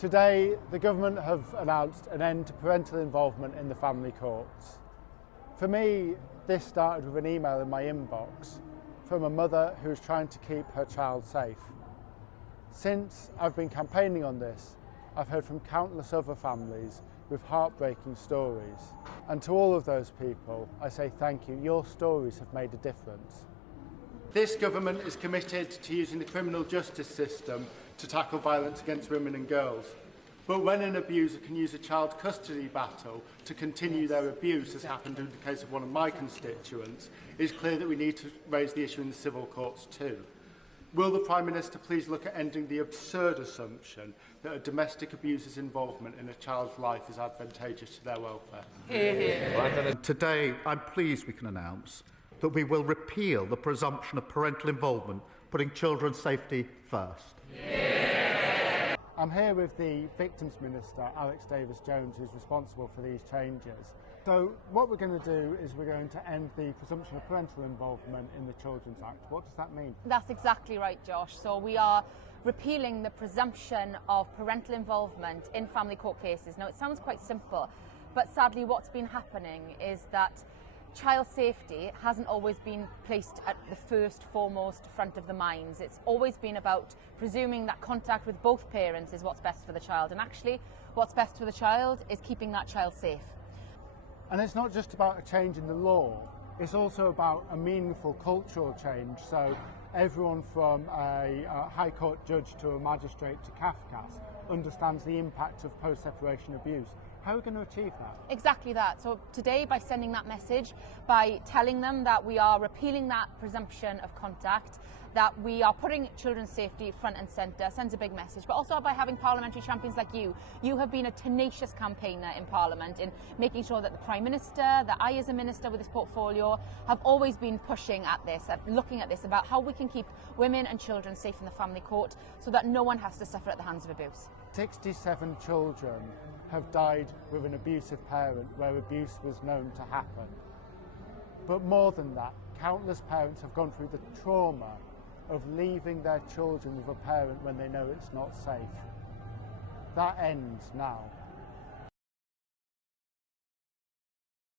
Today, the government have announced an end to parental involvement in the family courts. For me, this started with an email in my inbox from a mother who was trying to keep her child safe. Since I've been campaigning on this, I've heard from countless other families with heartbreaking stories. And to all of those people, I say thank you. Your stories have made a difference. This government is committed to using the criminal justice system to tackle violence against women and girls. But when an abuser can use a child custody battle to continue their abuse, as happened in the case of one of my constituents, it's clear that we need to raise the issue in the civil courts too. Will the Prime Minister please look at ending the absurd assumption that a domestic abuser's involvement in a child's life is advantageous to their welfare? Today, I'm pleased we can announce that we will repeal the presumption of parental involvement, putting children's safety first. I'm here with the Victims Minister, Alex Davis-Jones, who's responsible for these changes. So what we're going to do is we're going to end the presumption of parental involvement in the Children's Act. What does that mean? That's exactly right, Josh. So we are repealing the presumption of parental involvement in family court cases. Now, it sounds quite simple, but sadly what's been happening is that child safety hasn't always been placed at the first, foremost front of the minds. It's always been about presuming that contact with both parents is what's best for the child. And actually, what's best for the child is keeping that child safe. And it's not just about a change in the law, it's also about a meaningful cultural change. So everyone from a High Court judge to a magistrate to Kafkas understands the impact of post-separation abuse. How are we going to achieve that? Exactly that. So today, by sending that message, by telling them that we are repealing that presumption of contact, that we are putting children's safety front and centre, sends a big message. But also by having parliamentary champions like you. You have been a tenacious campaigner in Parliament in making sure that the Prime Minister, that I as a Minister with this portfolio, have always been pushing at this, at looking at this, about how we can keep women and children safe in the family court so that no one has to suffer at the hands of abuse. 67 children have died with an abusive parent where abuse was known to happen. But more than that, countless parents have gone through the trauma of leaving their children with a parent when they know it's not safe. That ends now.